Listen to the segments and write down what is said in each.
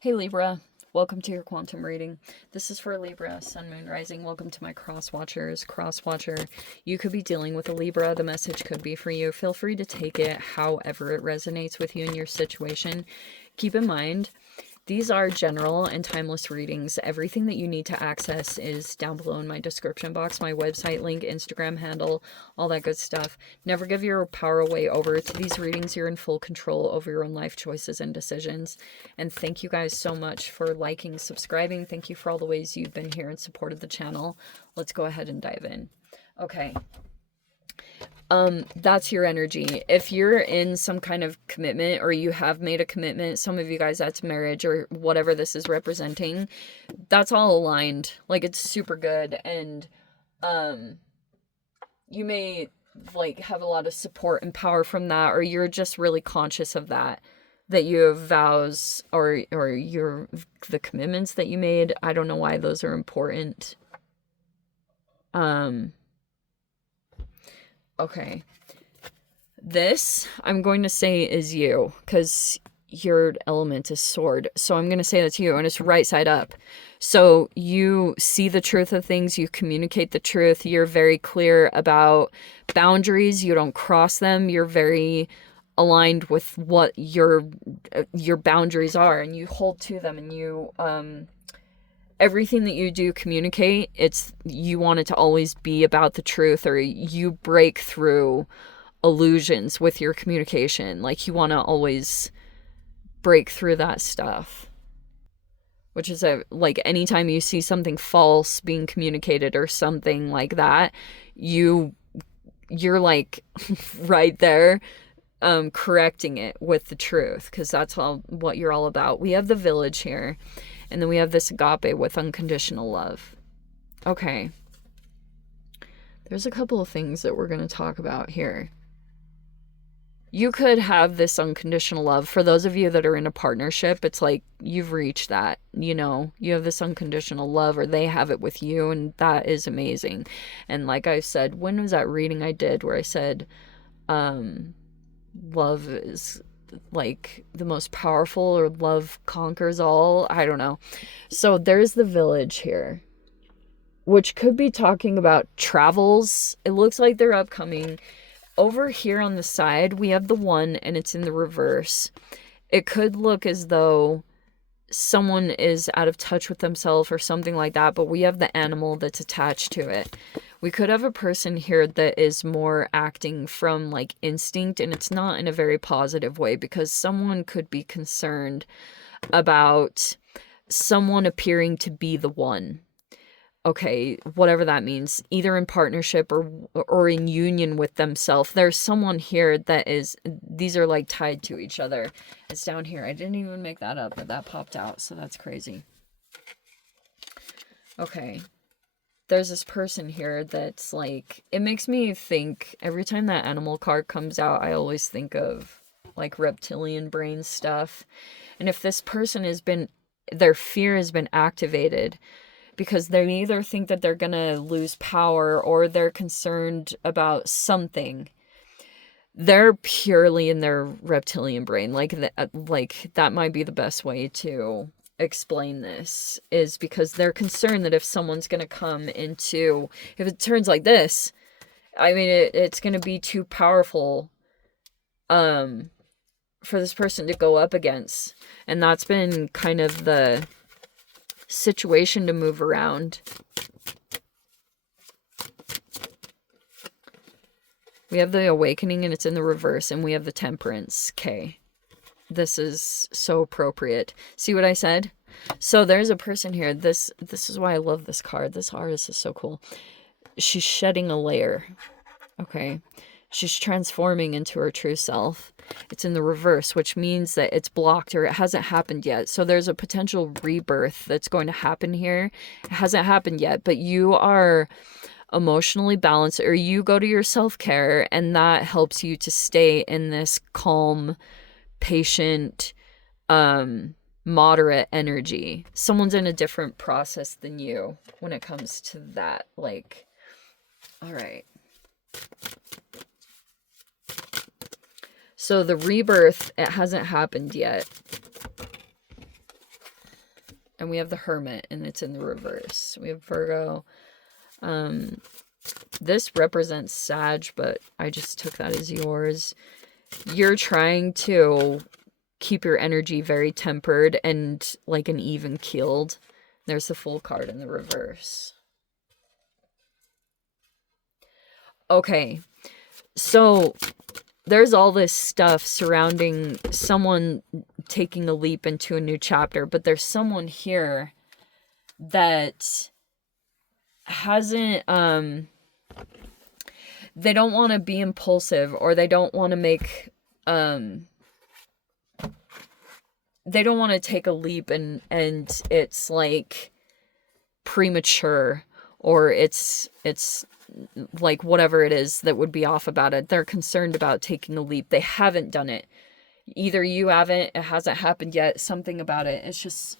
Hey Libra, welcome to your quantum reading. This is for Libra, Sun, Moon, Rising. Welcome to my cross watchers. Cross watcher, you could be dealing with a Libra. The message could be for you. Feel free to take it however it resonates with you in your situation. Keep in mind, these are general and timeless readings. Everything that you need to access is down below in my description box, my website link, Instagram handle, all that good stuff. Never give your power away over to these readings. You're in full control over your own life choices and decisions. And thank you guys so much for liking, subscribing. Thank you for all the ways you've been here and supported the channel. Let's go ahead and dive in. Okay. That's your energy. If you're in some kind of commitment or you have made a commitment, some of you guys, that's marriage or whatever this is representing, that's all aligned. Like, it's super good. And, you may like have a lot of support and power from that, or you're just really conscious of that you have vows or the commitments that you made. I don't know why those are important. Okay. This, I'm going to say, is you, because your element is sword. So I'm going to say that's you, and it's right side up. So you see the truth of things, you communicate the truth, you're very clear about boundaries, you don't cross them, you're very aligned with what your boundaries are, and you hold to them, and you, everything that you do communicate, you want it to always be about the truth, or you break through illusions with your communication. Like, you want to always break through that stuff, which is like anytime you see something false being communicated or something like that, you're like right there correcting it with the truth, because that's all what you're all about. We have the village here, and then we have this agape with unconditional love. Okay. There's a couple of things that we're going to talk about here. You could have this unconditional love. For those of you that are in a partnership, it's like you've reached that, you know, you have this unconditional love, or they have it with you, and that is amazing. And like I said, when was that reading I did where I said, love is like the most powerful, or love conquers all? I don't know. So there's the village here, which could be talking about travels. It looks like they're upcoming. Over here on the side, we have the one, and it's in the reverse. It could look as though someone is out of touch with themselves or something like that, but we have the animal that's attached to it. We could have a person here that is more acting from like instinct, and it's not in a very positive way, because someone could be concerned about someone appearing to be the one. Okay, whatever that means, either in partnership or in union with themselves. There's someone here that is, these are like tied to each other. It's down here. I didn't even make that up, but that popped out, so that's crazy. Okay. There's this person here that's like, it makes me think, every time that animal card comes out, I always think of like reptilian brain stuff. And if this person their fear has been activated, because they either think that they're gonna lose power, or they're concerned about something. They're purely in their reptilian brain. Like that might be the best way to explain this, is because they're concerned that if someone's gonna come into, if it turns like this, I mean, it's gonna be too powerful for this person to go up against. And that's been kind of the situation to move around. We have the awakening, and it's in the reverse, and we have the temperance. Okay, this is so appropriate. See what I said? So there's a person here. This is why I love this card. This artist is so cool. She's shedding a layer. Okay, she's transforming into her true self. It's in the reverse, which means that it's blocked, or it hasn't happened yet. So there's a potential rebirth that's going to happen here. It hasn't happened yet, but you are emotionally balanced, or you go to your self-care, and that helps you to stay in this calm, patient, moderate energy. Someone's in a different process than you when it comes to that. Like, all right. So the rebirth, it hasn't happened yet. And we have the Hermit, and it's in the reverse. We have Virgo. This represents Sag, but I just took that as yours. You're trying to keep your energy very tempered and like an even keeled. There's the Fool card in the reverse. Okay, so there's all this stuff surrounding someone taking a leap into a new chapter, but there's someone here that hasn't, they don't want to be impulsive, or they don't want to make, they don't want to take a leap and it's like premature, or it's like whatever it is that would be off about it. They're concerned about taking a leap. They haven't done it. Either you haven't, it hasn't happened yet, something about it. It's just,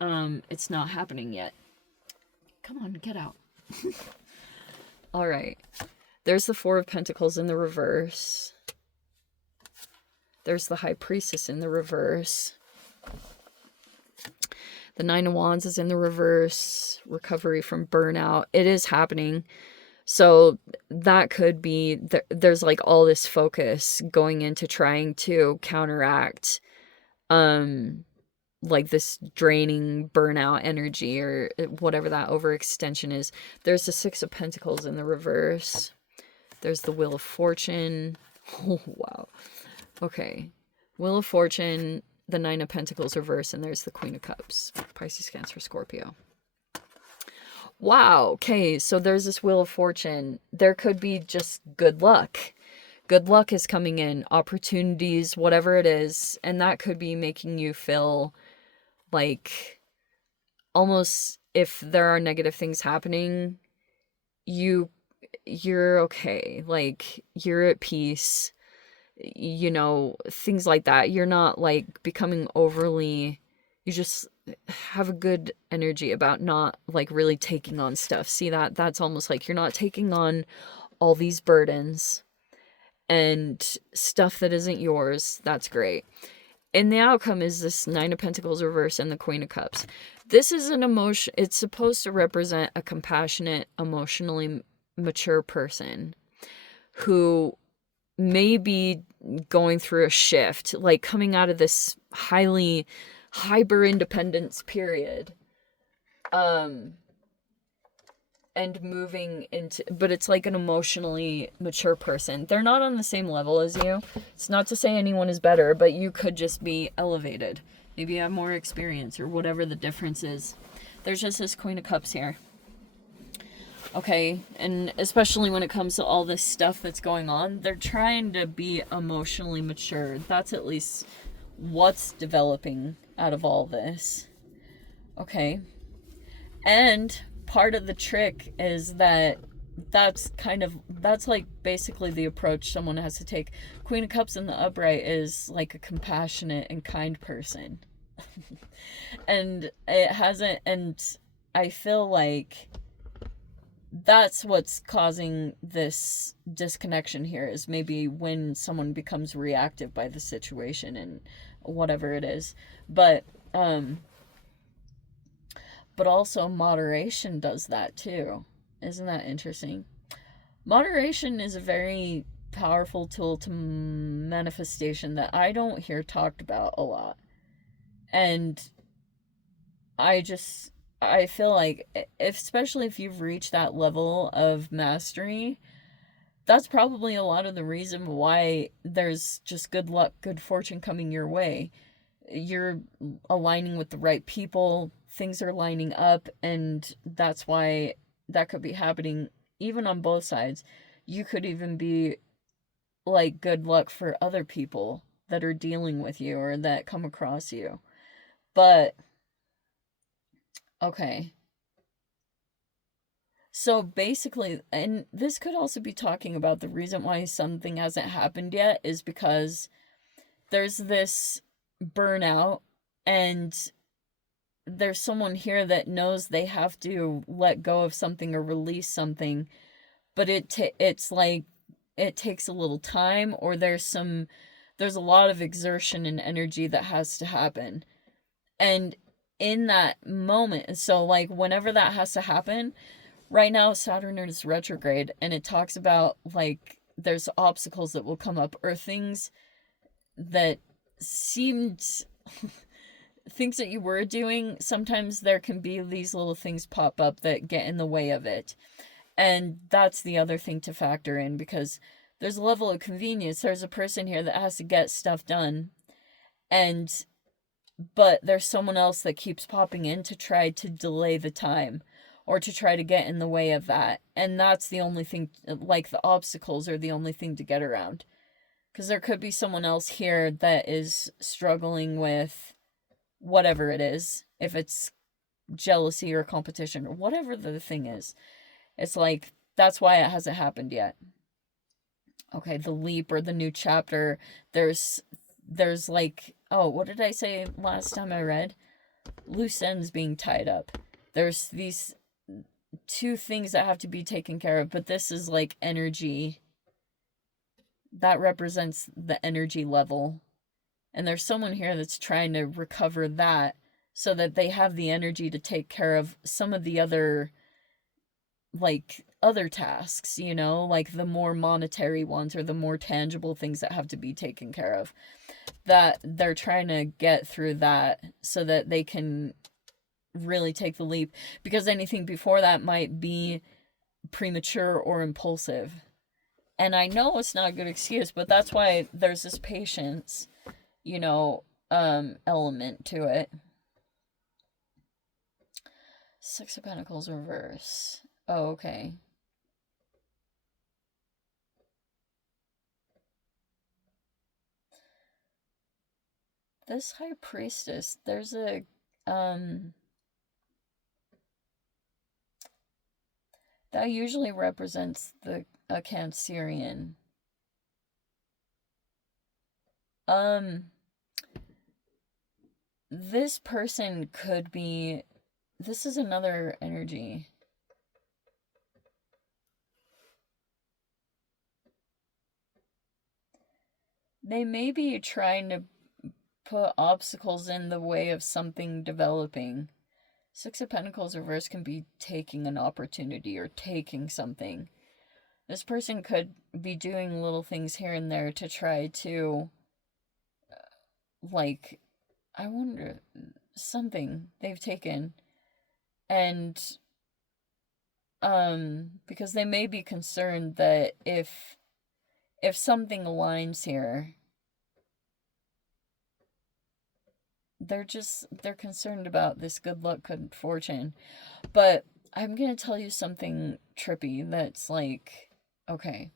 it's not happening yet. Come on, get out. All right. There's the Four of Pentacles in the reverse. There's the High Priestess in the reverse. The Nine of Wands is in the reverse. Recovery from burnout. It is happening. So that could be, there's like all this focus going into trying to counteract like this draining burnout energy, or whatever that overextension is. There's the Six of Pentacles in the reverse. There's the Wheel of Fortune. Oh, wow. Okay. Wheel of Fortune, the Nine of Pentacles reverse, and there's the Queen of Cups. Pisces, Cancer, Scorpio. Wow. Okay, so there's this Wheel of Fortune. There could be just good luck. Good luck is coming in. Opportunities, whatever it is. And that could be making you feel like almost, if there are negative things happening, you're okay. Like, you're at peace. You know, things like that. You're not like becoming overly, you just have a good energy about not like really taking on stuff. See that? That's almost like you're not taking on all these burdens and stuff that isn't yours. That's great. And the outcome is this Nine of Pentacles reverse and the Queen of Cups. This is an emotion. It's supposed to represent a compassionate, emotionally mature person who may be going through a shift, like coming out of this highly hyper independence period, and moving into, but it's like an emotionally mature person. They're not on the same level as you. It's not to say anyone is better, but you could just be elevated. Maybe you have more experience, or whatever the difference is. There's just this Queen of Cups here. Okay, and especially when it comes to all this stuff that's going on, they're trying to be emotionally mature. That's at least what's developing out of all this. Okay. And part of the trick is that that's like basically the approach someone has to take. Queen of Cups in the upright is like a compassionate and kind person. And it hasn't, and I feel like that's what's causing this disconnection here, is maybe when someone becomes reactive by the situation and whatever it is. But also moderation does that too. Isn't that interesting? Moderation is a very powerful tool to manifestation that I don't hear talked about a lot. And I feel like, especially if you've reached that level of mastery, that's probably a lot of the reason why there's just good luck, good fortune coming your way. You're aligning with the right people, things are lining up, and that's why that could be happening even on both sides. You could even be like good luck for other people that are dealing with you or that come across you. But okay. So basically, and this could also be talking about the reason why something hasn't happened yet is because there's this burnout, and there's someone here that knows they have to let go of something or release something, but it's like it takes a little time, or there's a lot of exertion and energy that has to happen. And in that moment. And so, like, whenever that has to happen, right now Saturn is retrograde, and it talks about, like, there's obstacles that will come up, or things that seemed things that you were doing. Sometimes there can be these little things pop up that get in the way of it. And that's the other thing to factor in, because there's a level of convenience. There's a person here that has to get stuff done, but there's someone else that keeps popping in to try to delay the time, or to try to get in the way of that. And that's the only thing, like, the obstacles are the only thing to get around. Because there could be someone else here that is struggling with whatever it is, if it's jealousy or competition or whatever the thing is. It's like, that's why it hasn't happened yet. Okay, the leap, or the new chapter, there's like, oh, what did I say last time I read? Loose ends being tied up. There's these two things that have to be taken care of, but this is like energy. That represents the energy level. And there's someone here that's trying to recover that, so that they have the energy to take care of some of the other, like, other tasks, you know, like the more monetary ones, or the more tangible things that have to be taken care of. That they're trying to get through that, so that they can really take the leap, because anything before that might be premature or impulsive. And I know it's not a good excuse, but that's why there's this patience, you know, element to it. Six of Pentacles reverse. Oh, okay. This High Priestess, there's a, that usually represents a Cancerian. This person could be, this is another energy. They may be trying to put obstacles in the way of something developing. Six of Pentacles reverse can be taking an opportunity, or taking something. This person could be doing little things here and there to try to, like, I wonder, something they've taken. And, because they may be concerned that if something aligns here, they're concerned about this good luck, good fortune. But I'm gonna tell you something trippy that's like, okay,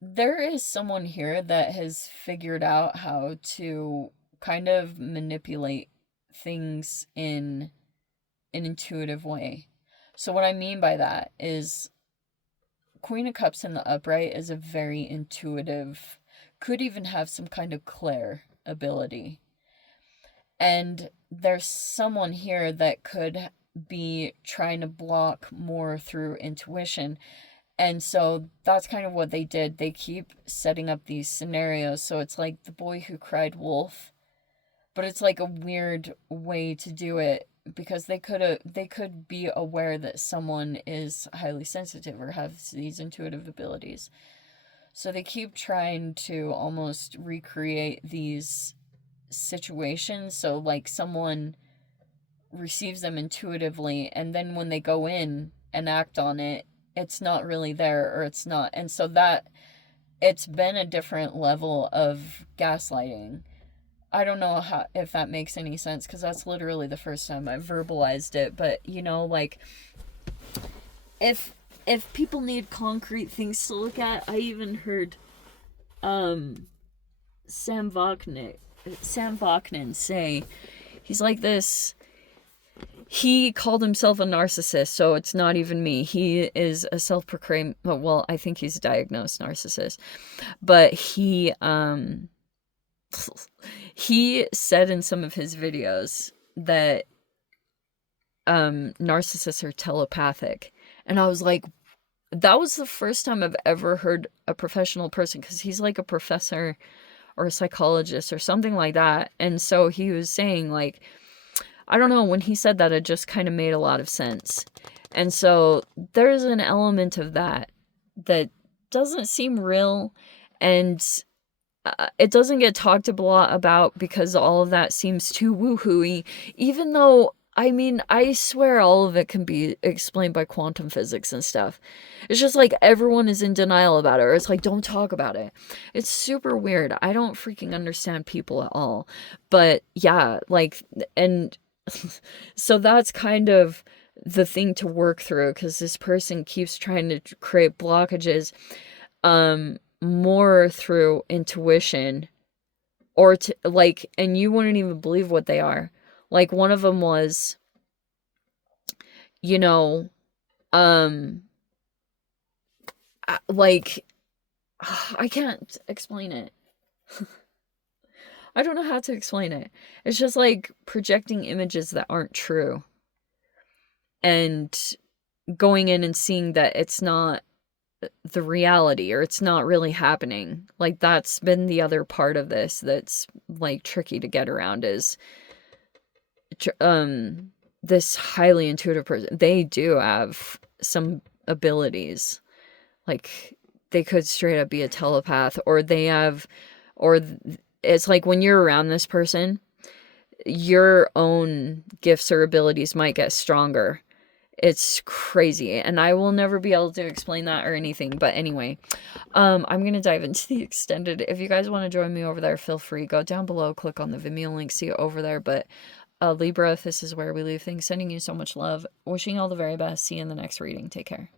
there is someone here that has figured out how to kind of manipulate things in an intuitive way. So what I mean by that is, Queen of Cups in the upright is a very intuitive, could even have some kind of clair ability. And there's someone here that could be trying to block more through intuition. And so that's kind of what they did. They keep setting up these scenarios. So it's like the boy who cried wolf, but it's like a weird way to do it, because they could be aware that someone is highly sensitive or has these intuitive abilities. So they keep trying to almost recreate these situations. So, like, someone receives them intuitively, and then when they go in and act on it, it's not really there, or it's not. And so that, it's been a different level of gaslighting. I don't know if that makes any sense, because that's literally the first time I've verbalized it. But, you know, like, if people need concrete things to look at, I even heard Sam Vaknin say, he's like this, he called himself a narcissist, so it's not even me. He is a self-proclaimed, well, I think he's a diagnosed narcissist, but he said in some of his videos that narcissists are telepathic. And I was like, that was the first time I've ever heard a professional person, because he's like a professor or a psychologist or something like that. And so he was saying, like, I don't know, when he said that, it just kind of made a lot of sense. And so there's an element of that that doesn't seem real, and it doesn't get talked a lot about because all of that seems too woohooey, even though, I mean, I swear all of it can be explained by quantum physics and stuff. It's just like everyone is in denial about it, or it's like, don't talk about it. It's super weird. I don't freaking understand people at all. But yeah, like, and so that's kind of the thing to work through, because this person keeps trying to create blockages more through intuition, or to like, and you wouldn't even believe what they are. Like, one of them was, you know, like, I can't explain it. I don't know how to explain it. It's just like projecting images that aren't true, and going in and seeing that it's not the reality, or it's not really happening. Like, that's been the other part of this that's like tricky to get around, is this highly intuitive person, they do have some abilities. Like, they could straight up be a telepath, or they have, or it's like when you're around this person, your own gifts or abilities might get stronger. It's crazy, and I will never be able to explain that or anything. But anyway, I'm gonna dive into the extended. If you guys want to join me over there, feel free. Go down below, click on the Vimeo link, see it over there. But Libra, this is where we leave things. Sending you so much love. Wishing you all the very best. See you in the next reading. Take care.